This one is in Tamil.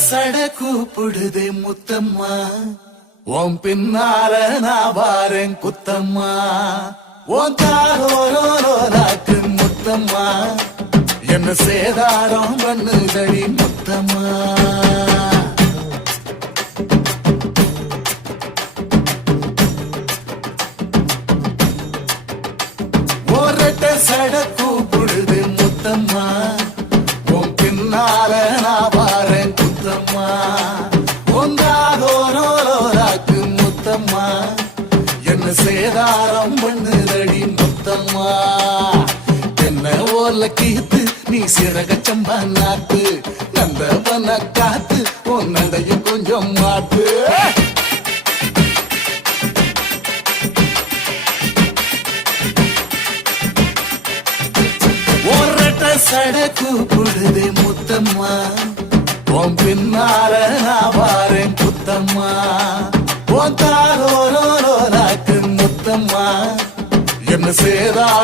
சட கூப்பிடுதே முத்தம்மா, உன் பின்னால நான் வாரேன் குத்தம்மா. உன் தாரோராக்கு முத்தம்மா, என்ன சேதாரம் பண்ணுதடி முத்தம்மா. ஒரட்ட சட கூப்பிடுது முத்தம்மா, உன் பின்னால நான் வாரேன் குத்தம்மா. ஒன்றாதோராக்கு முத்தம்மா, என்ன சேதாரம் பண்ணுதடி முத்தம்மா. என்ன ஓல கீத்து நீ சிறக சம்பா நாட்டு, நந்தவன காத்து உன் நடையும் கொஞ்சம் மாட்டு. சட கூப்பிடுதே முத்தம்மா, உன் பின்னால நான் வாரேன் குத்தம்மா. உன் தாரோராக்கு முத்தம்மா, என்ன சேதாரம்